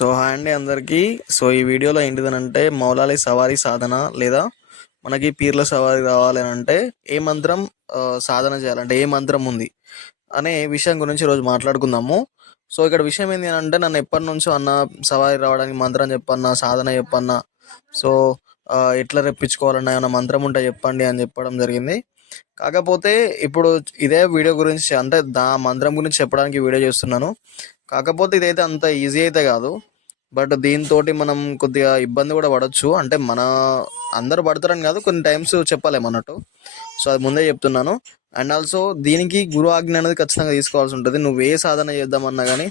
Hi అండి అందరికీ. ఈ వీడియోలో ఏంటిదనంటే మౌలాలి సవారీ సాధన లేదా మనకి పీర్ల సవారీ రావాలి అని అంటే ఏ మంత్రం సాధన చేయాలంటే ఏ మంత్రం ఉంది అనే విషయం గురించి ఈరోజు మాట్లాడుకుందాము. ఇక్కడ విషయం ఏంటి అని అంటే నన్ను ఎప్పటి నుంచో అన్న సవారీ రావడానికి మంత్రం చెప్పన్నా, సాధన చెప్పన్నా, సో ఎట్లా రప్పించుకోవాలన్నా ఏమైనా మంత్రం ఉంటే చెప్పండి అని చెప్పడం జరిగింది. కాకపోతే ఇప్పుడు ఇదే వీడియో గురించి అంటే మంత్రం గురించి చెప్పడానికి వీడియో చేస్తున్నాను. కాకపోతే ఇదైతే అంత ఈజీ అయితే కాదు. బట్ దీంతోటి మనం కొద్దిగా ఇబ్బంది కూడా పడొచ్చు. అంటే అందరూ పడతారని కాదు, కొన్ని టైమ్స్ చెప్పలేమన్నట్టు. అది ముందే చెప్తున్నాను. అండ్ ఆల్సో దీనికి గురువు ఆజ్ఞ అనేది ఖచ్చితంగా తీసుకోవాల్సి ఉంటుంది. నువ్వు ఏ సాధన చేద్దామన్నా కానీ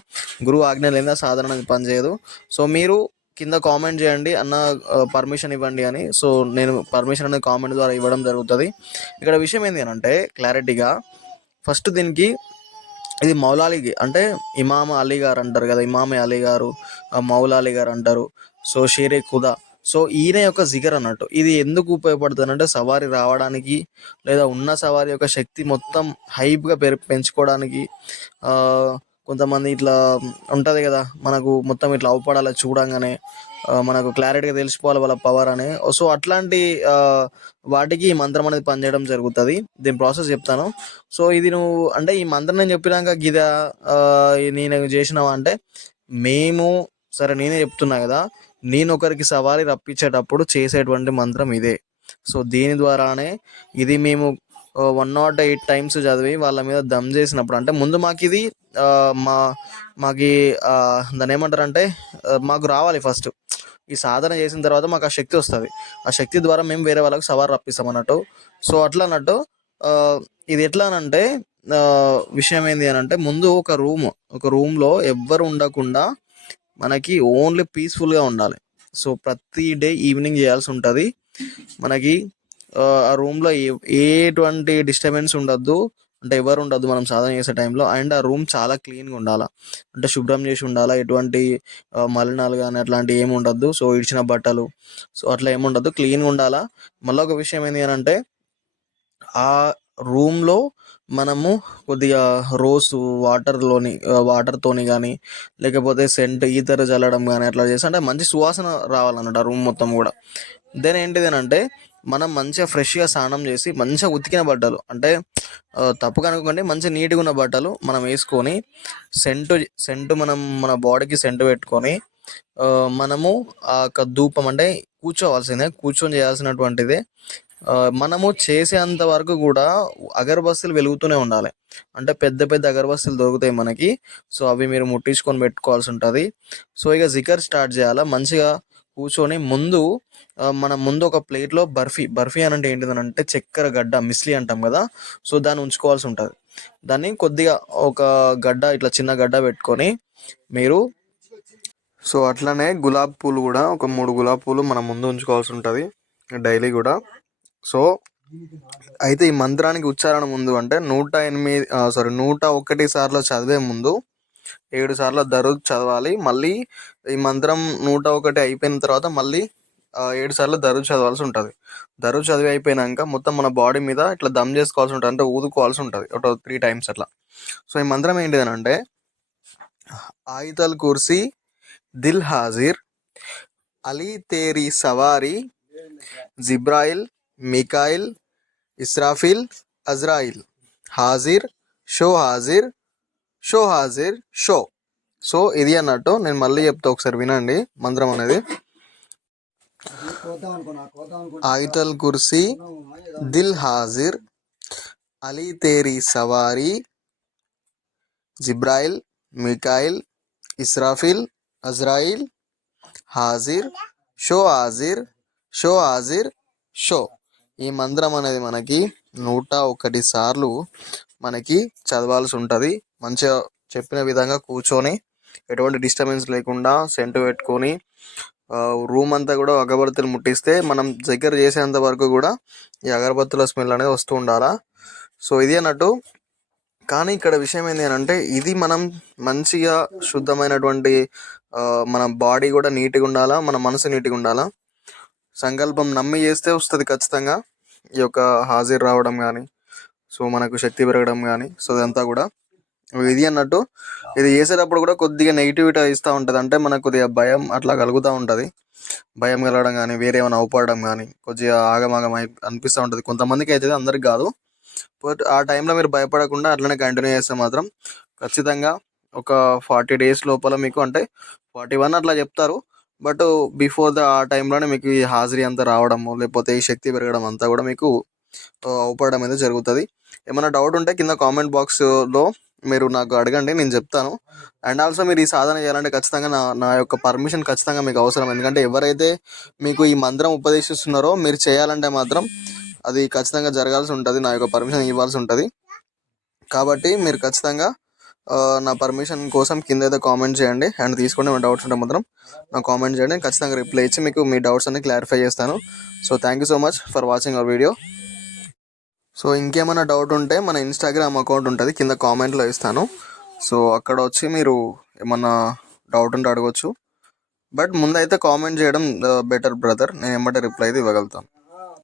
గురువు ఆజ్ఞ లేదా సాధన అనేది పనిచేయదు. మీరు కింద కామెంట్ చేయండి అన్న, పర్మిషన్ ఇవ్వండి అని. నేను పర్మిషన్ అనేది కామెంట్ ద్వారా ఇవ్వడం జరుగుతుంది. ఇక్కడ విషయం ఏంటి అని అంటే క్లారిటీగా ఫస్ట్ దీనికి ఇది మౌలాలికి అంటే ఇమామ అలీ గారు అంటారు కదా, ఇమామే అలీ గారు, మౌలా అలీ గారు అంటారు. షేరే ఖుదా. ఈయన యొక్క జిగర్ అన్నట్టు. ఇది ఎందుకు ఉపయోగపడుతుంది అంటే సవారీ రావడానికి లేదా ఉన్న సవారీ యొక్క శక్తి మొత్తం హైప్గా పెంచుకోవడానికి. కొంతమంది ఇట్లా ఉంటుంది కదా, మనకు మొత్తం ఇట్లా అవపడాలి చూడంగానే, మనకు క్లారిటీగా తెలిసిపోవాలి వాళ్ళ పవర్ అని. అట్లాంటి వాటికి ఈ మంత్రం అనేది పనిచేయడం జరుగుతుంది. దీని ప్రాసెస్ చెప్తాను. ఇది నువ్వు అంటే ఈ మంత్రం నేను చెప్పినాక గిదా నేను చేసినావా అంటే సరే నేనే చెప్తున్నా కదా, నేను ఒకరికి సవారీ రప్పించేటప్పుడు చేసేటువంటి మంత్రం ఇదే. దీని ద్వారానే ఇది మేము 108 టైమ్స్ చదివి వాళ్ళ మీద దమ్ చేసినప్పుడు, అంటే ముందు మాకు ఇది మాకు దాన్ని ఏమంటారంటే మాకు రావాలి ఫస్ట్. ఈ సాధన చేసిన తర్వాత మాకు ఆ శక్తి వస్తుంది. ఆ శక్తి ద్వారా మేము వేరే వాళ్ళకి సవారు రప్పిస్తాం అన్నట్టు. అట్లా అన్నట్టు ఇది ఎట్లా అనంటే విషయం ఏంది అని అంటే ముందు ఒక రూమ్లో ఎవ్వరు ఉండకుండా మనకి ఓన్లీ పీస్ఫుల్గా ఉండాలి. ప్రతి డే ఈవినింగ్ చేయాల్సి ఉంటుంది. మనకి ఆ రూమ్లో ఎటువంటి డిస్టర్బెన్స్ ఉండద్దు, అంటే ఎవరు ఉండద్దు మనం సాధన చేసే టైంలో. అండ్ ఆ రూమ్ చాలా క్లీన్గా ఉండాలా, అంటే శుభ్రం చేసి ఉండాలా. ఎటువంటి మలినాలు కానీ అట్లాంటివి ఏమి ఉండద్దు. ఇడిచిన బట్టలు అట్లా ఏమి ఉండద్దు, క్లీన్గా ఉండాలా. మళ్ళీ ఒక విషయం ఏంటి అని అంటే ఆ రూమ్లో మనము కొద్దిగా వాటర్తోని కానీ లేకపోతే ఈతరు చల్లడం కానీ అట్లా చేసి అంటే మంచి సువాసన రావాలన్నట్టు ఆ రూమ్ మొత్తం కూడా. దెన్ ఏంటిది అంటే మనం మంచిగా ఫ్రెష్గా స్నానం చేసి మంచిగా ఉతికిన బట్టలు, అంటే తప్పు కనుక్కోండి, మంచిగా నీట్గా ఉన్న బట్టలు మనం వేసుకొని సెంటు మన బాడీకి సెంటు పెట్టుకొని మనము ఆ యొక్క ధూపం అంటే కూర్చొని చేయాల్సినటువంటిదే. మనము చేసేంత వరకు కూడా అగరబస్తీలు వెలుగుతూనే ఉండాలి. అంటే పెద్ద పెద్ద అగరబస్తీలు దొరుకుతాయి మనకి. అవి మీరు ముట్టించుకొని పెట్టుకోవాల్సి ఉంటుంది. ఇక జికర్ స్టార్ట్ చేయాలా. మంచిగా కూర్చొని మన ముందు ఒక ప్లేట్లో బర్ఫీ అని అంటే ఏంటిదనంటే చక్కెర గడ్డ, మిస్లీ అంటాం కదా. దాన్ని ఉంచుకోవాల్సి ఉంటుంది. దాన్ని కొద్దిగా ఒక గడ్డ, ఇట్లా చిన్న గడ్డ పెట్టుకొని మీరు అట్లనే గులాబీ పూలు కూడా ఒక 3 గులాబీ పూలు మనం ముందు ఉంచుకోవాల్సి ఉంటుంది డైలీ కూడా. అయితే ఈ మంత్రానికి ఉచ్చారణ ముందు అంటే 101 సార్లు చదివే ముందు 7 సార్లు దరూద్ చదవాలి. మళ్ళీ ఈ మంత్రం 101 అయిపోయిన తర్వాత మళ్ళీ 7 సార్లు దరూద్ చదవాల్సి ఉంటుంది. దరూద్ చదివి అయిపోయినాక మొత్తం మన బాడీ మీద ఇట్లా దమ్ చేసుకోవాల్సి ఉంటుంది, అంటే ఊదుకోవాల్సి ఉంటుంది ఒక 3 టైమ్స్ అట్లా. ఈ మంత్రం ఏంటిదని అంటే ఆయితల్ కుర్సీ దిల్ హాజిర్, అలీ తేరీ సవారీ, జిబ్రాయిల్, మికాయిల్, ఇస్రాఫిల్, అజ్రాయిల్, హాజిర్ షో హాజిర్ షో హాజిర్ షో. ఇది అన్నట్టు నేను మళ్ళీ చెప్తా, ఒకసారి వినండి మంత్రం అనేది. ఆయితల్ కుర్సీ దిల్ హాజిర్, అలీ తేరీ సవారీ, జిబ్రాయిల్, మికాయిల్, ఇస్రాఫిల్, అజ్రాయిల్, హాజిర్ షో హాజిర్ షో హాజిర్ షో. ఈ మంత్రం అనేది మనకి 101 సార్లు మనకి చదవాల్సి ఉంటుంది. మంచిగా చెప్పిన విధంగా కూర్చొని ఎటువంటి డిస్టర్బెన్స్ లేకుండా సెంటు పెట్టుకొని రూమ్ అంతా కూడా అగరబత్తులు ముట్టిస్తే మనం దగ్గర చేసేంత వరకు కూడా ఈ అగరబత్తుల స్మెల్ అనేది వస్తూ ఉండాలా. ఇది అన్నట్టు. కానీ ఇక్కడ విషయం ఏంటి అని అంటే ఇది మనం మంచిగా శుద్ధమైనటువంటి మన బాడీ కూడా నీట్గా ఉండాలా, మన మనసు నీట్గా ఉండాలా. సంకల్పం నమ్మి చేస్తే వస్తుంది ఖచ్చితంగా ఈ యొక్క హాజరు రావడం కానీ, మనకు శక్తి పెరగడం కానీ. ఇదంతా కూడా ఇది అన్నట్టు ఇది చేసేటప్పుడు కూడా కొద్దిగా నెగిటివిటీ ఇస్తూ ఉంటుంది. అంటే మనకు కొద్దిగా భయం అట్లా కలుగుతూ ఉంటుంది. భయం కలగడం కానీ, వేరే ఏమైనా అవుపడడం కానీ, కొద్దిగా ఆగమాగం అనిపిస్తూ ఉంటుంది. కొంతమందికి అవుతుంది, అందరికి కాదు. బట్ ఆ టైంలో మీరు భయపడకుండా అట్లనే కంటిన్యూ చేస్తే మాత్రం ఖచ్చితంగా ఒక 40 డేస్ లోపల మీకు, అంటే 41 అట్లా చెప్తారు. బట్ బిఫోర్ ఆ టైంలోనే మీకు ఈ హాజరీ అంతా రావడము, లేకపోతే ఈ శక్తి పెరగడం అంతా కూడా మీకు అవుపడడం అనేది జరుగుతుంది. ఏమైనా డౌట్ ఉంటే కింద కామెంట్ బాక్స్లో మీరు నాకు అడగండి, నేను చెప్తాను. అండ్ ఆల్సో మీరు ఈ సాధన చేయాలంటే ఖచ్చితంగా నా యొక్క పర్మిషన్ ఖచ్చితంగా మీకు అవసరం. ఎందుకంటే ఎవరైతే మీకు ఈ మంత్రం ఉపదేశిస్తున్నారో మీరు చేయాలంటే మాత్రం అది ఖచ్చితంగా జరగాల్సి ఉంటుంది, నా యొక్క పర్మిషన్ ఇవ్వాల్సి ఉంటుంది. కాబట్టి మీరు ఖచ్చితంగా నా పర్మిషన్ కోసం కింద అయితే కామెంట్ చేయండి. అండ్ తీసుకోండి, ఏమైనా డౌట్స్ ఉంటే మాత్రం నాకు కామెంట్ చేయండి. నేను ఖచ్చితంగా రిప్లై ఇచ్చి మీకు మీ డౌట్స్ అన్ని క్లారిఫై చేస్తాను. So thank you so much for watching our video. So ఇంకేమైనా డౌట్ ఉంటే మన ఇన్స్టాగ్రామ్ అకౌంట్ ఉంటుంది, కింద కామెంట్లో ఇస్తాను. సో అక్కడ వచ్చి మీరు ఏమన్నా డౌట్ ఉంటే అడగవచ్చు. బట్ ముందైతే కామెంట్ చేయడం బెటర్ బ్రదర్, నేను ఏమంటే రిప్లై అయితే ఇవ్వగలుగుతాను.